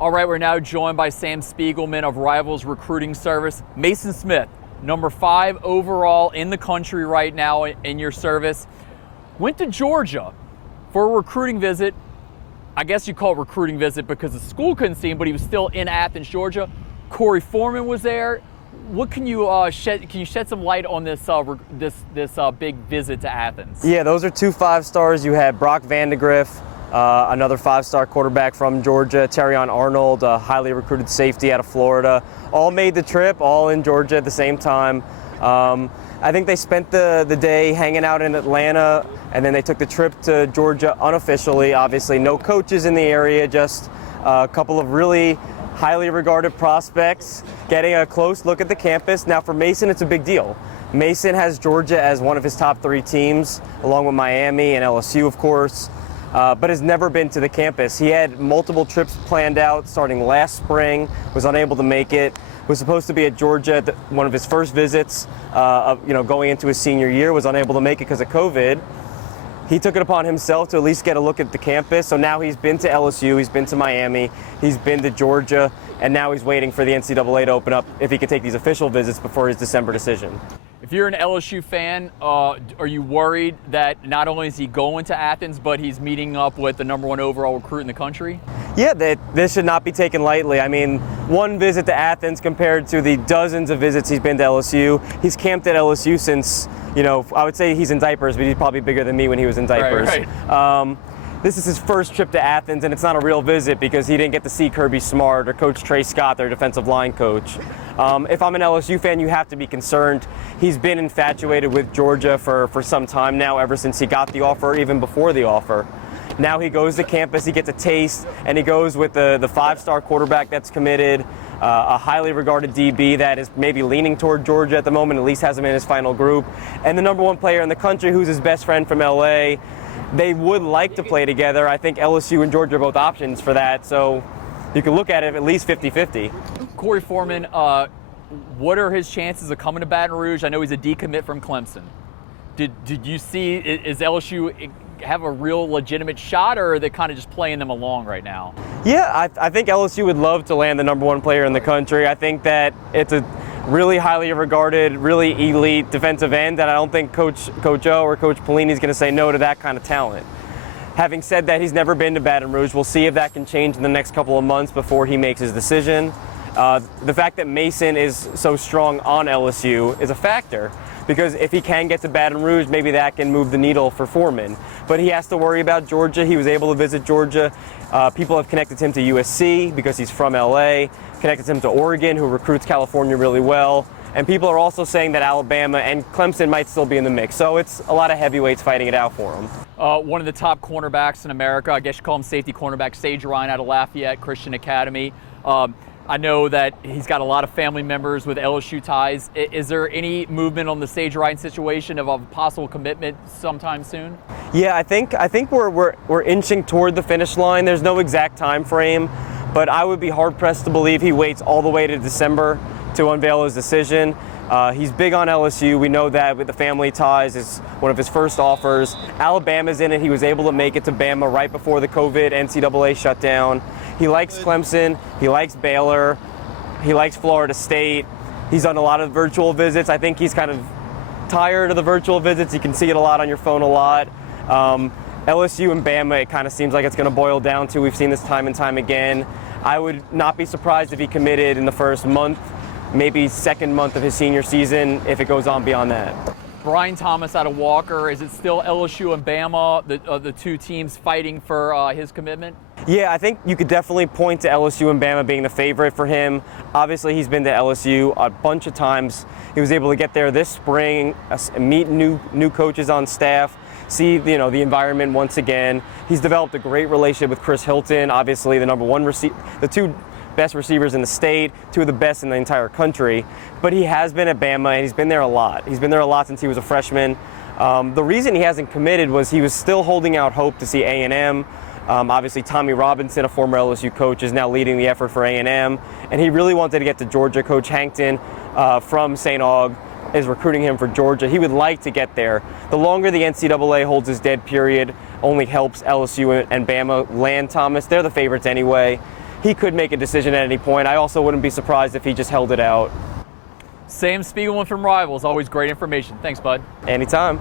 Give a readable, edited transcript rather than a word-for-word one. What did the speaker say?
All right, we're now joined by Sam Spiegelman of Rivals Recruiting Service. Mason Smith, number 5 overall in the country right now in your service, went to Georgia for a recruiting visit. I guess you call it recruiting visit because the school couldn't see him, but he was still in Athens, Georgia. Corey Foreman was there. What can you shed some light on this big visit to Athens? Yeah, those are 2 5-stars. You had Brock Vandegrift, another 5-star quarterback from Georgia, Terrion Arnold, a highly recruited safety out of Florida. All made the trip, all in Georgia at the same time. I think they spent the day hanging out in Atlanta, and then they took the trip to Georgia unofficially. Obviously, no coaches in the area, just a couple of really highly regarded prospects getting a close look at the campus. Now, for Mason, it's a big deal. Mason has Georgia as one of his top 3 teams, along with Miami and LSU, of course. But has never been to the campus. He had multiple trips planned out starting last spring, was unable to make it, was supposed to be at Georgia at one of his first visits, going into his senior year, was unable to make it because of COVID. He took it upon himself to at least get a look at the campus. So now he's been to LSU, he's been to Miami, he's been to Georgia, and now he's waiting for the NCAA to open up if he could take these official visits before his December decision. If you're an LSU fan, are you worried that not only is he going to Athens, but he's meeting up with the number 1 overall recruit in the country? Yeah, this should not be taken lightly. I mean, one visit to Athens compared to the dozens of visits he's been to LSU. He's camped at LSU since, I would say he's in diapers, but he's probably bigger than me when he was in diapers. Right. This is his first trip to Athens, and it's not a real visit because he didn't get to see Kirby Smart or Coach Trey Scott, their defensive line coach. If I'm an LSU fan, you have to be concerned. He's been infatuated with Georgia for some time now, ever since he got the offer, even before the offer. Now he goes to campus, he gets a taste, and he goes with the 5-star quarterback that's committed, a highly regarded DB that is maybe leaning toward Georgia at the moment, at least has him in his final group, and the number 1 player in the country who's his best friend from LA. They would like to play together. I think LSU and Georgia are both options for that, so you can look at it at least 50-50. Corey Foreman, what are his chances of coming to Baton Rouge? I know he's a decommit from Clemson. Did you see, is LSU have a real legitimate shot, or are they kind of just playing them along right now? Yeah, I think LSU would love to land the number 1 player in the country. I think that it's a really highly regarded, really elite defensive end, and I don't think Coach O or Coach Pelini is going to say no to that kind of talent. Having said that, he's never been to Baton Rouge. We'll see if that can change in the next couple of months before he makes his decision. The fact that Mason is so strong on LSU is a factor, because if he can get to Baton Rouge, maybe that can move the needle for Foreman. But he has to worry about Georgia. He was able to visit Georgia. People have connected him to USC because he's from LA, connected him to Oregon, who recruits California really well. And people are also saying that Alabama and Clemson might still be in the mix. So it's a lot of heavyweights fighting it out for him. One of the top cornerbacks in America, I guess you call him safety cornerback, Sage Ryan out of Lafayette Christian Academy. I know that he's got a lot of family members with LSU ties. Is there any movement on the Sage Ryan situation of a possible commitment sometime soon? Yeah, I think we're inching toward the finish line. There's no exact time frame, but I would be hard pressed to believe he waits all the way to December to unveil his decision. He's big on LSU. We know that with the family ties is one of his first offers. Alabama's in it. He was able to make it to Bama right before the COVID NCAA shutdown. He likes Clemson. He likes Baylor. He likes Florida State. He's done a lot of virtual visits. I think he's kind of tired of the virtual visits. You can see it a lot on your phone a lot. LSU and Bama, it kind of seems like it's going to boil down to. We've seen this time and time again. I would not be surprised if he committed in the first month, maybe second month of his senior season, if it goes on beyond that. Brian Thomas out of Walker, is it still LSU and Bama, the 2 teams fighting for his commitment? Yeah, I think you could definitely point to LSU and Bama being the favorite for him. Obviously, he's been to LSU a bunch of times. He was able to get there this spring, meet new coaches on staff, see the environment once again. He's developed a great relationship with Chris Hilton, obviously the number 1 receiver, the 2 best receivers in the state, 2 of the best in the entire country. But he has been at Bama, and he's been there a lot. He's been there a lot since he was a freshman. The reason he hasn't committed was he was still holding out hope to see A&M. Obviously, Tommy Robinson, a former LSU coach, is now leading the effort for A&M, and he really wanted to get to Georgia. Coach Hankton from St. Aug is recruiting him for Georgia. He would like to get there. The longer the NCAA holds his dead period only helps LSU and Bama land Thomas. They're the favorites anyway. he could make a decision at any point. I also wouldn't be surprised if he just held it out. Sam Spiegelman from Rivals, always great information. Thanks, bud. Anytime.